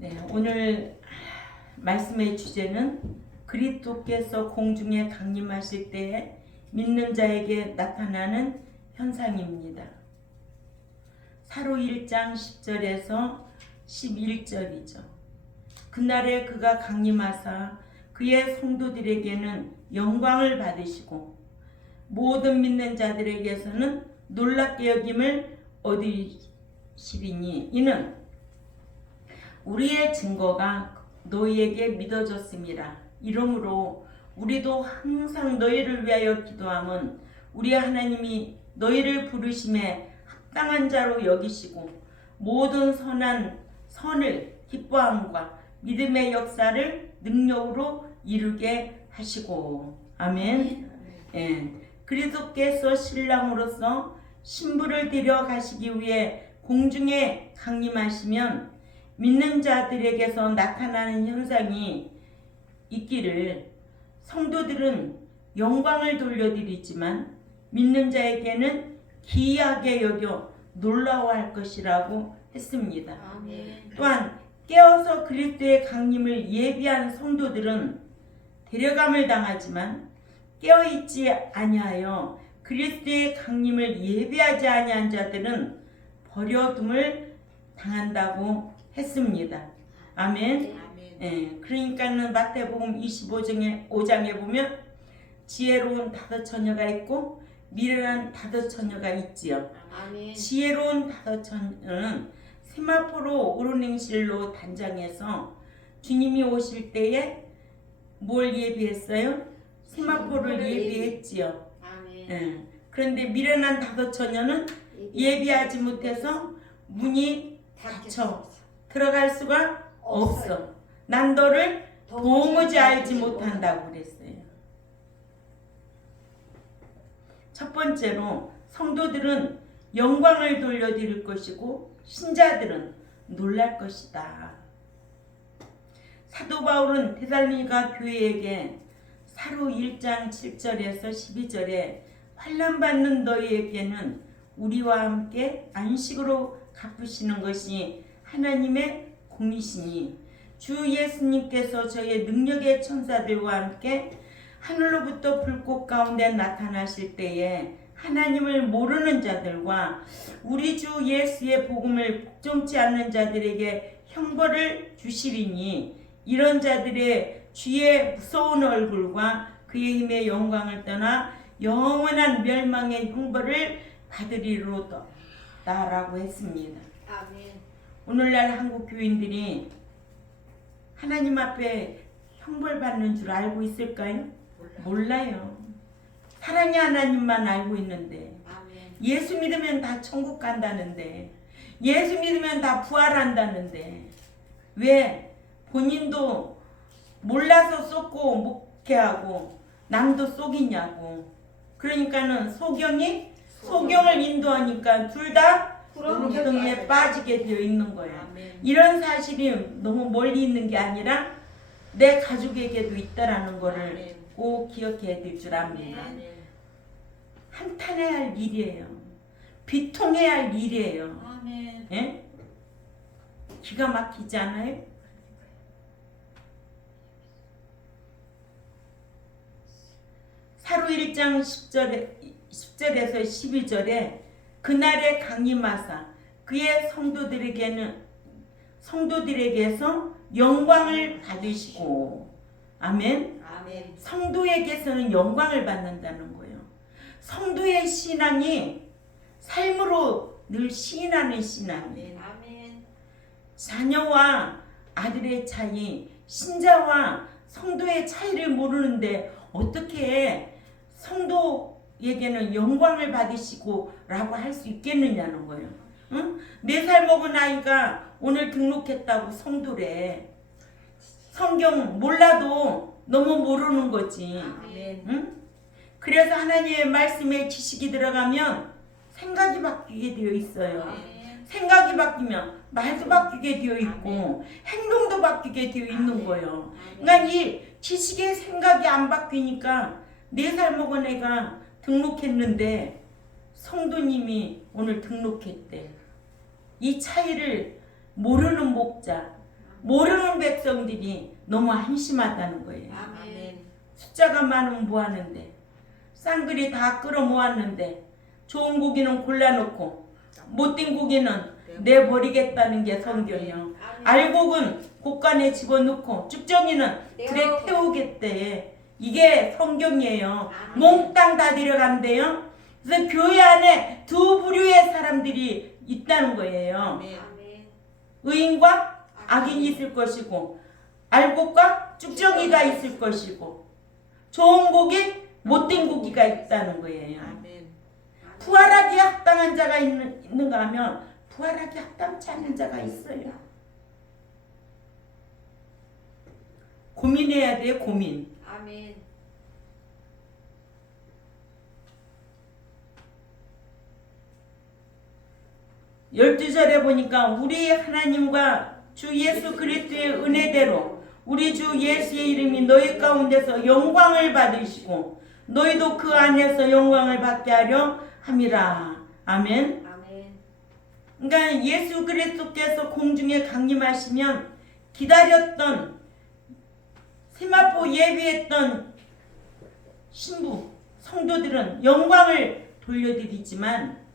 네, 오늘 말씀의 주제는 그리스도께서 공중에 강림하실 때에 믿는 자에게 나타나는 현상입니다. 사로 1장 10절에서 11절이죠. 그날에 그가 강림하사 그의 성도들에게는 영광을 받으시고 모든 믿는 자들에게서는 놀랍게 여김을 얻으시리니 이는 우리의 증거가 너희에게 믿어졌습니다. 이러므로 우리도 항상 너희를 위하여 기도함은 우리 하나님이 너희를 부르심에 합당한 자로 여기시고 모든 선을 기뻐함과 믿음의 역사를 능력으로 이루게 하시고 아멘. 예. 그리스도께서 신랑으로서 신부를 데려가시기 위해 공중에 강림하시면 믿는 자들에게서 나타나는 현상이 있기를 성도들은 영광을 돌려드리지만 믿는 자에게는 기이하게 여겨 놀라워할 것이라고 했습니다. 아멘. 또한 깨어서 그리스도의 강림을 예비한 성도들은 데려감을 당하지만 깨어있지 아니하여 그리스도의 강림을 예비하지 아니한 자들은 버려둠을 당한다고 했습니다. 아멘. 예, 그러니까는 마태복음 25장에 보면 지혜로운 다섯 처녀가 있고 미련한 다섯 처녀가 있지요. 아멘. 지혜로운 다섯 처녀는 세마포로 오르냉실로 단장해서 주님이 오실 때에 뭘 예비했어요? 세마포를 예비했지요. 아멘. 예, 그런데 미련한 다섯 처녀는 예비하지 못해서 문이 닫혀 들어갈 수가 없어. 난 너를 도무지 알지 못한다고 그랬어요. 첫 번째로 성도들은 영광을 돌려드릴 것이고 신자들은 놀랄 것이다. 사도 바울은 데살로니가 교회에게 사로 1장 7절에서 12절에 환난 받는 너희에게는 우리와 함께 안식으로 갚으시는 것이 하나님의 공이시니 주 예수님께서 저의 능력의 천사들과 함께 하늘로부터 불꽃 가운데 나타나실 때에 하나님을 모르는 자들과 우리 주 예수의 복음을 복종치 않는 자들에게 형벌을 주시리니 이런 자들의 주의 무서운 얼굴과 그의 힘의 영광을 떠나 영원한 멸망의 형벌을 받으리로다라고 했습니다. 아멘. 오늘날 한국 교인들이 하나님 앞에 형벌 받는 줄 알고 있을까요? 몰라요. 사랑의 하나님만 알고 있는데 아멘. 예수 믿으면 다 천국 간다는데 예수 믿으면 다 부활한다는데 왜 본인도 몰라서 쏟고 목회하고 남도 속이냐고. 그러니까는 소경을 인도하니까 둘 다 무덤에 빠지게 되어 있는 거예요. 아멘. 이런 사실이 너무 멀리 있는 게 아니라 내 가족에게도 있다라는 거를 아멘. 꼭 기억해야 될 줄 압니다. 아멘. 한탄해야 할 일이에요. 비통해야 할 일이에요. 아멘. 예? 기가 막히지 않아요? 사로 1장 10절에서 12절에 그날에 강림하사 그의 성도들에게서 영광을 받으시고 아멘. 아멘. 성도에게서는 영광을 받는다는 거예요. 성도의 신앙이 삶으로 늘 시인하는 신앙이에요. 아멘. 자녀와 아들의 차이, 신자와 성도의 차이를 모르는데 어떻게 성도에게는 영광을 받으시고 라고 할 수 있겠느냐는 거예요. 응? 4살 먹은 아이가 오늘 등록했다고 성도래. 성경 몰라도 너무 모르는 거지. 아멘. 응? 그래서 하나님의 말씀에 지식이 들어가면 생각이 바뀌게 되어 있어요. 아멘. 생각이 바뀌면 말도 바뀌게 되어 있고 행동도 바뀌게 되어 있는 거예요. 그러니까 이 지식의 생각이 안 바뀌니까 4살 먹은 애가 등록했는데 성도님이 오늘 등록했대. 이 차이를 모르는 목자, 모르는 백성들이 너무 한심하다는 거예요. 아멘. 숫자가 많으면 뭐하는데, 쌍글이 다 끌어 모았는데 좋은 고기는 골라놓고 못된 고기는 내버리겠다는 게 성경이요. 알곡은 곳간에 집어넣고 쭉정이는 불에 태우겠대. 이게 성경이에요. 몽땅 다 데려간대요. 그래서 교회 안에 두 부류의 사람들이 있다는 거예요. 아멘. 의인과 악인이 있을 것이고, 알곡과 쭉정이가 있을 것이고, 좋은 고기, 못된 고기가 있다는 거예요. 아멘. 부활하기에 합당한 자가 있는가 하면 부활하기에 합당치 않은 자가 있어요. 고민해야 돼요. 고민. 아멘. 열두 절에 보니까 우리 하나님과 주 예수 그리스도의 은혜대로 우리 주 예수의 이름이 너희 가운데서 영광을 받으시고 너희도 그 안에서 영광을 받게 하려 함이라. 아멘. 아멘. 그러니까 예수 그리스도께서 공중에 강림하시면 기다렸던 세마포 예비했던 신부 성도들은 영광을 돌려드리지만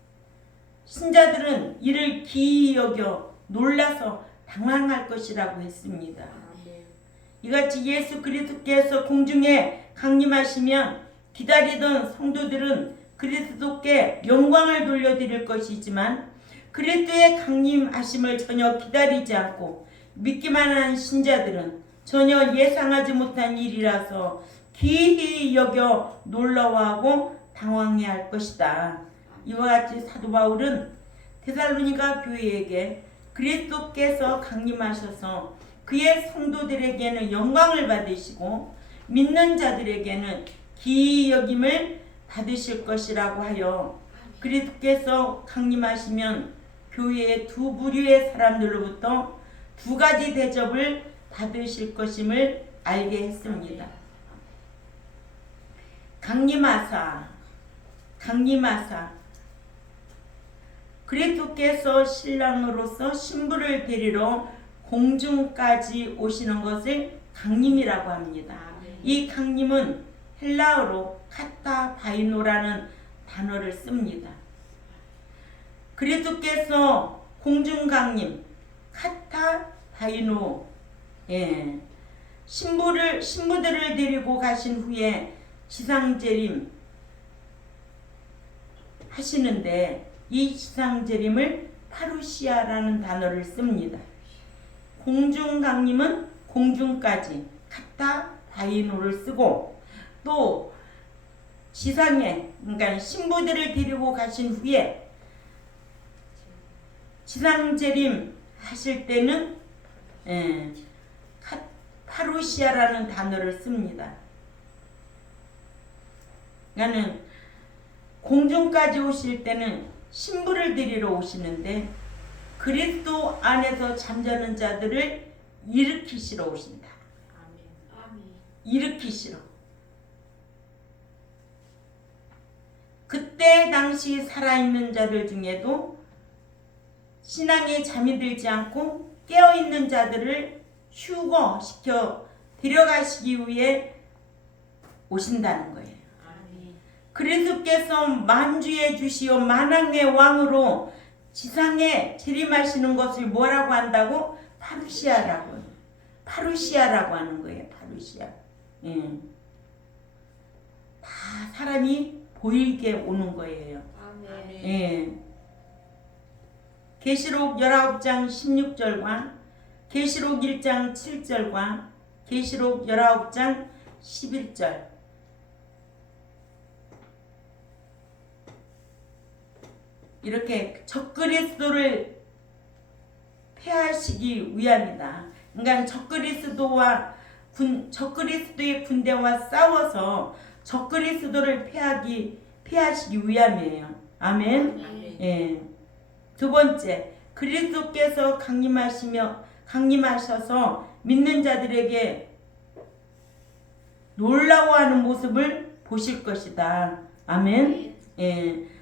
신자들은 이를 기이 여겨 놀라서 당황할 것이라고 했습니다. 아멘. 이같이 예수 그리스도께서 공중에 강림하시면 기다리던 성도들은 그리스도께 영광을 돌려드릴 것이지만 그리스도의 강림하심을 전혀 기다리지 않고 믿기만 한 신자들은 전혀 예상하지 못한 일이라서 기이 여겨 놀라워하고 당황해야 할 것이다. 이와 같이 사도 바울은 데살로니가 교회에게 그리스도께서 강림하셔서 그의 성도들에게는 영광을 받으시고 믿는 자들에게는 기이 여김을 받으실 것이라고 하여 그리스도께서 강림하시면 교회의 두 부류의 사람들로부터 두 가지 대접을 받으실 것임을 알게 했습니다. 강림하사 그리스도께서 신랑으로서 신부를 데리러 공중까지 오시는 것을 강림이라고 합니다. 이 강림은 헬라어로 카타바이노라는 단어를 씁니다. 그리스도께서 공중 강림 카타바이노 신부들을 데리고 가신 후에 지상재림 하시는데 이 지상재림을 파루시아라는 단어를 씁니다. 공중 강림은 공중까지 카타바이노를 쓰고 또 지상에 그러니까 신부들을 데리고 가신 후에 지상재림 하실 때는 파루시아라는 단어를 씁니다. 그러니까 공중까지 오실 때는 신부를 데리러 오시는데 그리스도 안에서 잠자는 자들을 일으키시러 오신다. 일으키시러. 그때 당시 살아있는 자들 중에도 신앙에 잠이 들지 않고 깨어있는 자들을 휴거시켜 데려가시기 위해 오신다는 거예요. 그리스도께서 만주의 주시오 만왕의 왕으로 지상에 재림하시는 것을 뭐라고 한다고? 파루시아라고 하는 거예요. 파루시아. 다 사람이 보이게 오는 거예요. 계시록 19장 16절과 계시록 1장 7절과 계시록 19장 11절 이렇게 적그리스도를 패하시기 위함이다. 그러니까 적그리스도의 군대와 싸워서 적그리스도를 패하시기 위함이에요. 아멘. 두 번째, 그리스도께서 강림하셔서 믿는 자들에게 놀라워하는 모습을 보실 것이다. 아멘.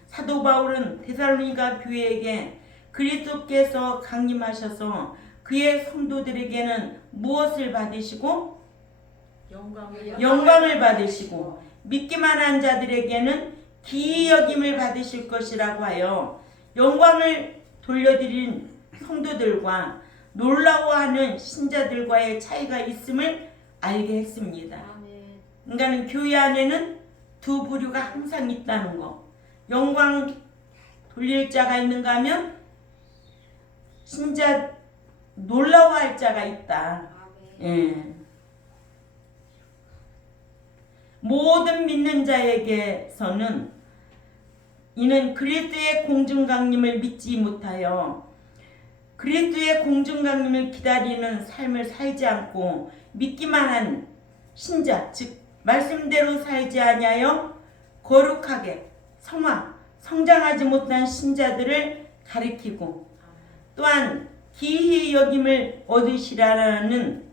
사도 바울은 데살로니가 교회에게 그리스도께서 강림하셔서 그의 성도들에게는 무엇을 받으시고 영광을 받으시고 믿기만 한 자들에게는 기이 여김을 받으실 것이라고 하여 영광을 돌려드린 성도들과 놀라워하는 신자들과의 차이가 있음을 알게 했습니다. 그러니까 교회 안에는 두 부류가 항상 있다는 거. 영광 돌릴 자가 있는가 하면 신자 놀라워할 자가 있다. 예. 모든 믿는 자에게서는 이는 그리스도의 공중강림을 믿지 못하여 그리스도의 공중강림을 기다리는 삶을 살지 않고 믿기만 한 신자, 즉 말씀대로 살지 아니하여 거룩하게 성장하지 못한 신자들을 가리키고 또한 기이 여김을 얻으시라는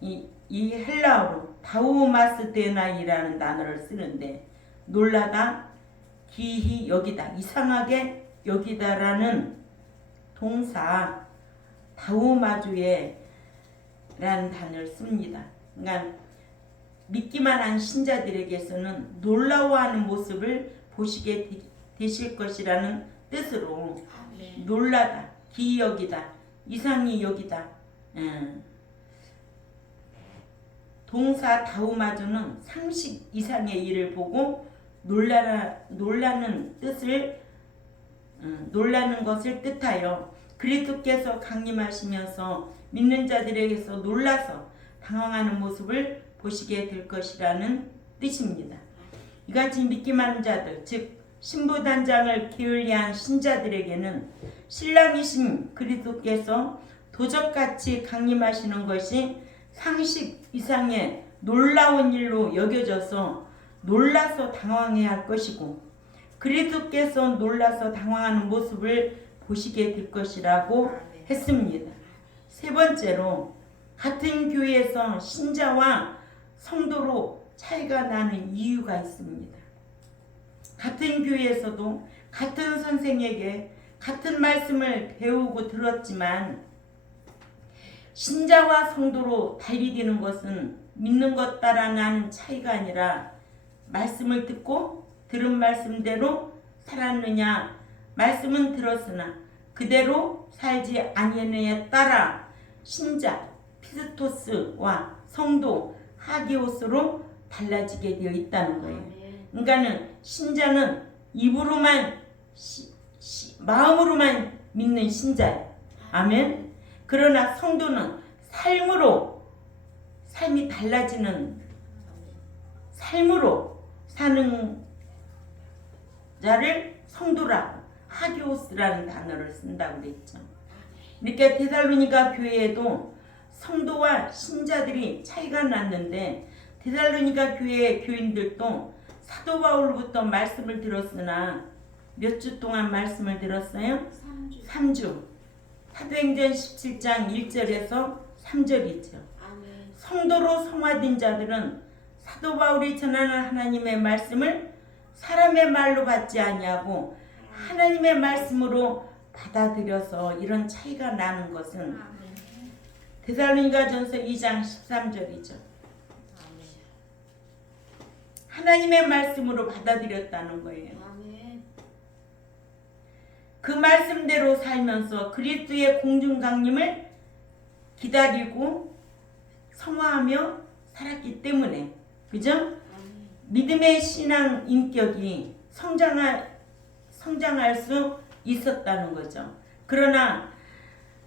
이 헬라어로 다우마스데나이라는 단어를 쓰는데 놀라다, 기이 여기다, 이상하게 여기다라는 동사 다우마주에라는 단어를 씁니다. 그러니까 믿기만 한 신자들에게서는 놀라워하는 모습을 보시게 되실 것이라는 뜻으로 놀라다, 기이 여기다, 이상이 여기다. 동사 다우마주는 상식 이상의 일을 보고 놀라는 뜻을 놀라는 것을 뜻하여 그리스도께서 강림하시면서 믿는 자들에게서 놀라서 당황하는 모습을 보시게 될 것이라는 뜻입니다. 이같이 믿기만 한 자들, 즉 신부단장을 게을리한 신자들에게는 신랑이신 그리스도께서 도적같이 강림하시는 것이 상식 이상의 놀라운 일로 여겨져서 놀라서 당황해야 할 것이고 그리스도께서 놀라서 당황하는 모습을 보시게 될 것이라고 했습니다. 세 번째로 같은 교회에서 신자와 성도로 차이가 나는 이유가 있습니다. 같은 교회에서도 같은 선생에게 같은 말씀을 배우고 들었지만 신자와 성도로 달리되는 것은 믿는 것 따라 나는 차이가 아니라 말씀을 듣고 들은 말씀대로 살았느냐 말씀은 들었으나 그대로 살지 아니하느냐에 따라 신자 피스토스와 성도 하기오스로 달라지게 되어 있다는 거예요. 그러니까는 신자는 입으로만 마음으로만 믿는 신자예요. 아멘. 그러나 성도는 삶이 달라지는 삶으로 사는 자를 성도라고 하기오스라는 단어를 쓴다고 그랬죠. 이렇게 데살로니가 교회에도 성도와 신자들이 차이가 났는데 데살로니가 교회의 교인들도 사도 바울로부터 말씀을 들었으나 몇 주 동안 말씀을 들었어요? 3주. 사도행전 17장 1절에서 3절이죠. 성도로 성화된 자들은 사도 바울이 전하는 하나님의 말씀을 사람의 말로 받지 아니하고 하나님의 말씀으로 받아들여서 이런 차이가 나는 것은 데살로니가전서 2장 13절이죠. 하나님의 말씀으로 받아들였다는 거예요. 그 말씀대로 살면서 그리스도의 공중강림을 기다리고 성화하며 살았기 때문에 그죠? 믿음의 신앙 인격이 성장할 수 있었다는 거죠. 그러나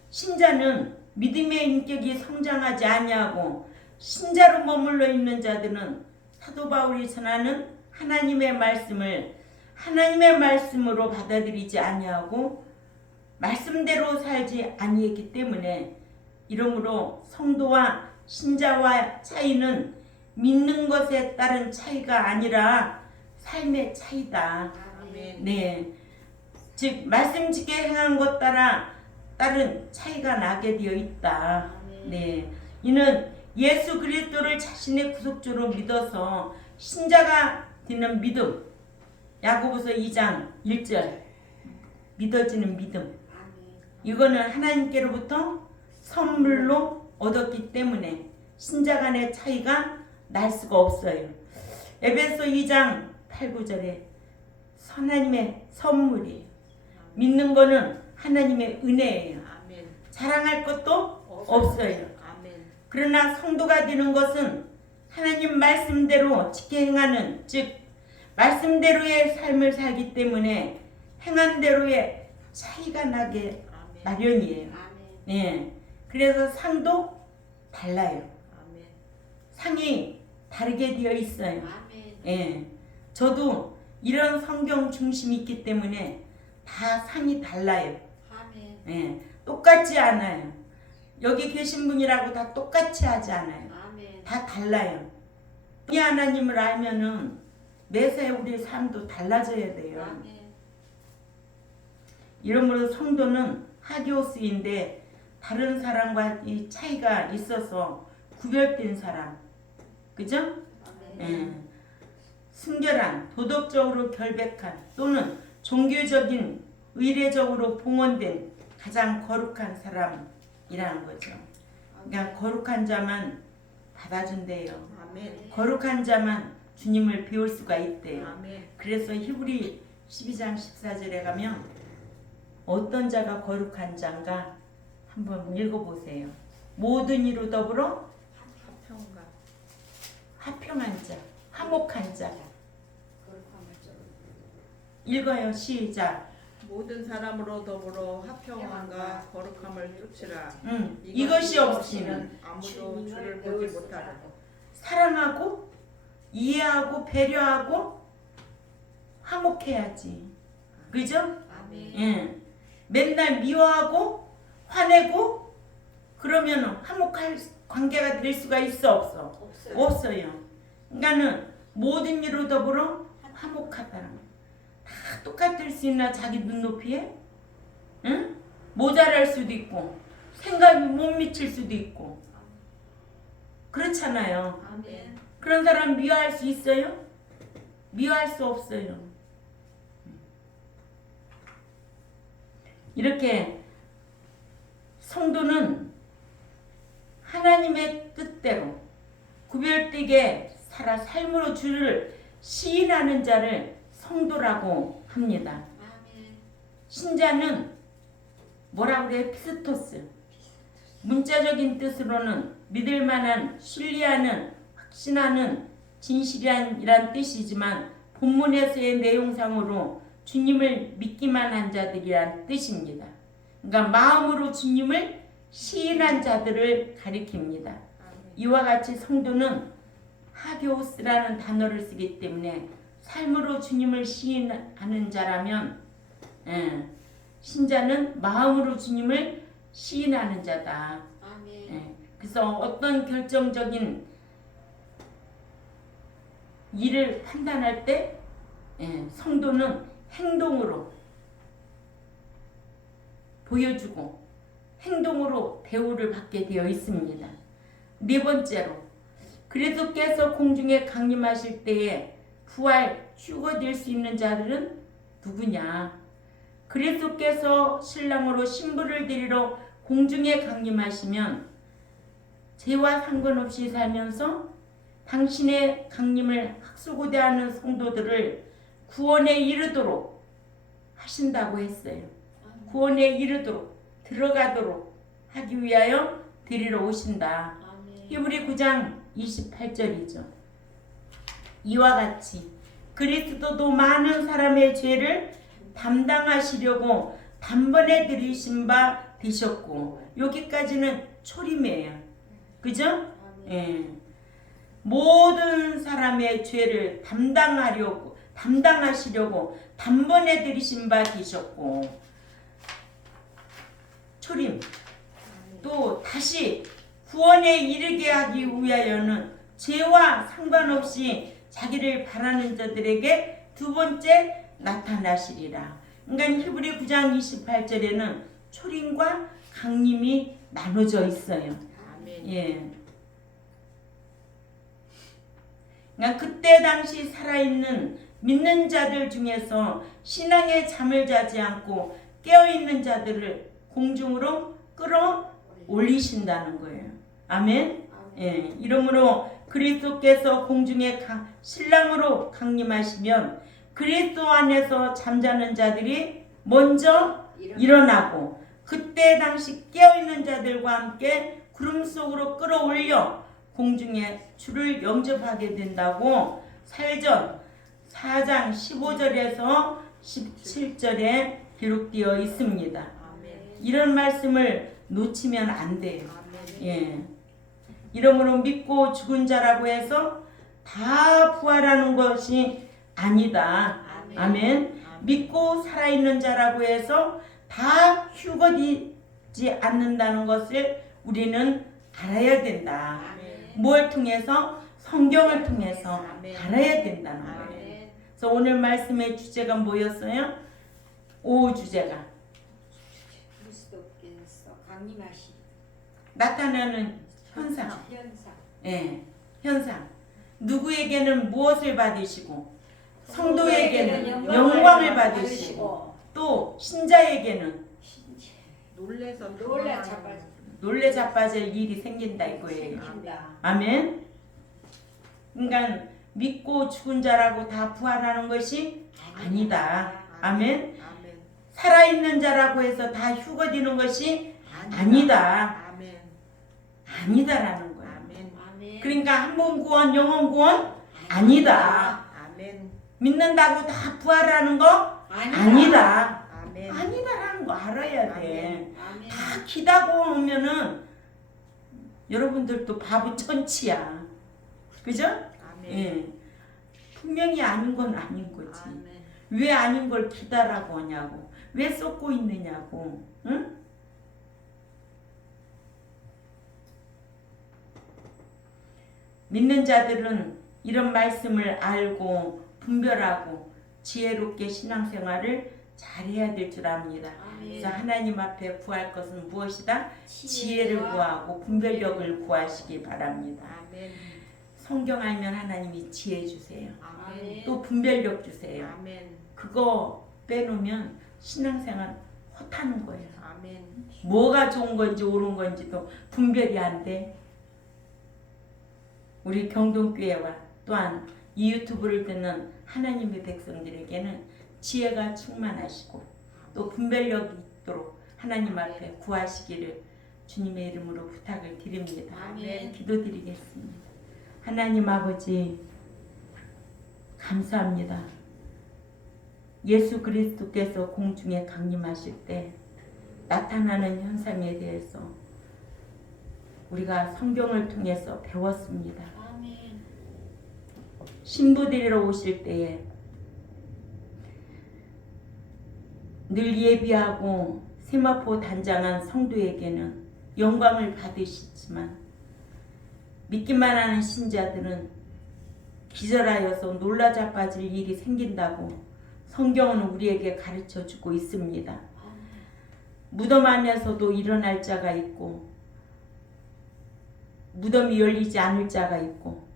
신자는 믿음의 인격이 성장하지 아니하고 신자로 머물러 있는 자들은 사도 바울이 전하는 하나님의 말씀을 하나님의 말씀으로 받아들이지 아니하고 말씀대로 살지 아니했기 때문에 이러므로 성도와 신자와 차이는 믿는 것에 따른 차이가 아니라 삶의 차이다. 네, 즉 말씀 짓게 행한 것 따라 따른 차이가 나게 되어 있다. 네, 이는 예수 그리스도를 자신의 구속주로 믿어서 신자가 되는 믿음. 야고보서 2장 1절 믿어지는 믿음. 이거는 하나님께로부터 선물로 얻었기 때문에 신자 간의 차이가 날 수가 없어요. 에베소 2장 8, 9절에 하나님의 선물이에요. 믿는 거는 하나님의 은혜예요. 아멘. 자랑할 것도 없어요. 아멘. 그러나 성도가 되는 것은 하나님 말씀대로 지켜 행하는, 즉 말씀대로의 삶을 살기 때문에 행한 대로의 차이가 나게 아멘. 마련이에요. 예. 그래서 상도 달라요. 아멘. 상이 다르게 되어 있어요. 아멘. 예. 저도 이런 성경 중심이 있기 때문에 다 상이 달라요. 아멘. 예. 똑같지 않아요. 여기 계신 분이라고 다 똑같이 하지 않아요. 아멘. 다 달라요. 이 하나님을 알면은 매사에 우리 삶도 달라져야 돼요. 아멘. 이러므로 성도는 하기오스인데 다른 사람과 이 차이가 있어서 구별된 사람, 그죠? 아멘. 예. 순결한, 도덕적으로 결백한 또는 종교적인, 의례적으로 봉헌된 가장 거룩한 사람이라는 거죠. 그러니까 거룩한 자만 받아준대요. 아멘. 거룩한 자만 주님을 배울 수가 있대요. 아멘. 그래서 히브리 12장 14절에 가면 어떤 자가 거룩한 자인가 한번 읽어보세요. 모든 이로 더불어 화평과 화평한 자, 화목한 자. 거룩함을 좀. 읽어요. 시작. 모든 사람으로 더불어 화평함과 거룩함을 쫓으라. 이것이 없이는 아무도 주를 보지 못하리라. 사랑하고 이해하고 배려하고 화목해야지. 그죠? 아멘. 예. 맨날 미워하고 화내고 그러면 화목할 관계가 될 수가 있어 없어? 없어요. 없어요. 그러니까는 모든 이로 더불어 화목하다. 다 똑같을 수 있나 자기 눈높이에? 응? 모자랄 수도 있고 생각이 못 미칠 수도 있고 그렇잖아요. 아멘. 그런 사람 미워할 수 있어요? 미워할 수 없어요. 이렇게 성도는 하나님의 뜻대로 구별되게 살아 삶으로 주를 시인하는 자를 성도라고 합니다. 아멘. 신자는 뭐라 그래? 피스토스. 문자적인 뜻으로는 믿을 만한, 신뢰하는, 확신하는, 진실이란 뜻이지만 본문에서의 내용상으로 주님을 믿기만 한 자들이란 뜻입니다. 그러니까 마음으로 주님을 시인한 자들을 가리킵니다. 아멘. 이와 같이 성도는 하교스라는 단어를 쓰기 때문에 삶으로 주님을 시인하는 자라면 신자는 마음으로 주님을 시인하는 자다. 아멘. 그래서 어떤 결정적인 일을 판단할 때 성도는 행동으로 보여주고 행동으로 대우를 받게 되어 있습니다. 네 번째로 그리스도께서 공중에 강림하실 때에 부활 휴거될 수 있는 자들은 누구냐? 그리스도께서 신랑으로 신부를 데리러 공중에 강림하시면 죄와 상관없이 살면서 당신의 강림을 학수고대하는 성도들을 구원에 이르도록 하신다고 했어요. 구원에 이르도록 들어가도록 하기 위하여 데리러 오신다. 아멘. 히브리 9장 28절이죠. 이와 같이 그리스도도 많은 사람의 죄를 담당하시려고 단번에 들이신 바 되셨고 여기까지는 초림이에요. 그죠? 아멘. 예. 모든 사람의 죄를 담당하시려고 단번에 들이신 바 되셨고 초림 또 다시 구원에 이르게 하기 위하여는 죄와 상관없이 자기를 바라는 자들에게 두 번째 나타나시리라. 그러니까 히브리 9장 28절에는 초림과 강림이 나눠져 있어요. 아멘. 예. 그러니까 그때 당시 살아있는 믿는 자들 중에서 신앙의 잠을 자지 않고 깨어있는 자들을 공중으로 끌어 올리신다는 거예요. 아멘. 예, 이러므로 그리스도께서 공중에 신랑으로 강림하시면 그리스도 안에서 잠자는 자들이 먼저 일어나고 그때 당시 깨어있는 자들과 함께 구름 속으로 끌어올려 공중에 주를 영접하게 된다고 사전 4장 15절에서 17절에 기록되어 있습니다. 아멘. 이런 말씀을 놓치면 안 돼요. 아멘. 예. 이러므로 믿고 죽은 자라고 해서 다 부활하는 것이 아니다. 아멘. 믿고 살아있는 자라고 해서 다 휴거되지 않는다는 것을 우리는 알아야 된다. 뭘 통해서? 성경을 통해서 알아야 된다는 거예요. 그래서 오늘 말씀의 주제가 뭐였어요? 5 주제가 그리스도께서 강림하시 나타나는 현상. 예, 현상. 누구에게는 무엇을 받으시고 성도에게는 영광을 받으시고 또 신자에게는 놀래서 놀래 자빠질 일이 생긴다 이거예요. 아멘. 그러니까 믿고 죽은 자라고 다 부활하는 것이 아니다. 아멘. 아멘. 살아있는 자라고 해서 다 휴거되는 것이 아니다. 아멘. 아니다라는 거야. 아멘. 그러니까 한 번 구원, 영원 구원 아니다. 아멘. 믿는다고 다 부활하는 거 아니다. 아멘. 아니다라는 거 알아야 돼. 아멘. 다 기다고 오면은 여러분들도 바보 천치야. 그죠? 아멘. 예. 분명히 아닌 건 아닌 거지. 아멘. 왜 아닌 걸 기다라고 하냐고. 왜 쏟고 있느냐고. 응? 믿는 자들은 이런 말씀을 알고 분별하고 지혜롭게 신앙생활을 잘해야 될 줄 압니다. 그래서 하나님 앞에 구할 것은 무엇이다? 지혜를 구하고 분별력을 구하시기 바랍니다. 아멘. 성경 알면 하나님이 지혜 주세요. 아멘. 또 분별력 주세요. 아멘. 그거 빼놓으면 신앙생활 헛하는 거예요. 아멘. 뭐가 좋은 건지 옳은 건지도 분별이 안 돼. 우리 경동교회와 또한 이 유튜브를 듣는 하나님의 백성들에게는 지혜가 충만하시고 또 분별력이 있도록 하나님 앞에 구하시기를 주님의 이름으로 부탁을 드립니다. 아멘. 기도드리겠습니다. 하나님 아버지 감사합니다. 예수 그리스도께서 공중에 강림하실 때 나타나는 현상에 대해서 우리가 성경을 통해서 배웠습니다. 신부들이러 오실 때에 늘 예비하고 세마포 단장한 성도에게는 영광을 받으시지만 믿기만 하는 신자들은 기절하여서 놀라 자빠질 일이 생긴다고 성경은 우리에게 가르쳐 주고 있습니다. 무덤 안에서도 일어날 자가 있고 무덤이 열리지 않을 자가 있고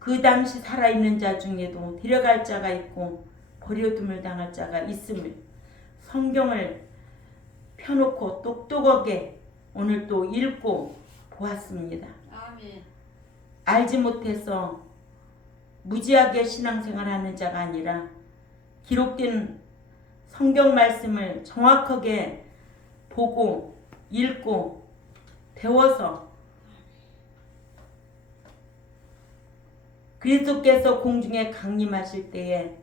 그 당시 살아있는 자 중에도 데려갈 자가 있고 버려둠을 당할 자가 있음을 성경을 펴놓고 똑똑하게 오늘 또 읽고 보았습니다. 알지 못해서 무지하게 신앙생활하는 자가 아니라 기록된 성경 말씀을 정확하게 보고 읽고 배워서 그리스도께서 공중에 강림하실 때에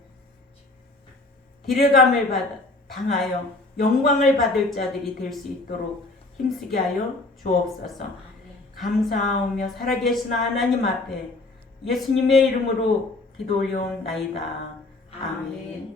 데려감을 당하여 영광을 받을 자들이 될 수 있도록 힘쓰게 하여 주옵소서. 감사하며 살아계신 하나님 앞에 예수님의 이름으로 기도 올려옵나이다. 아멘.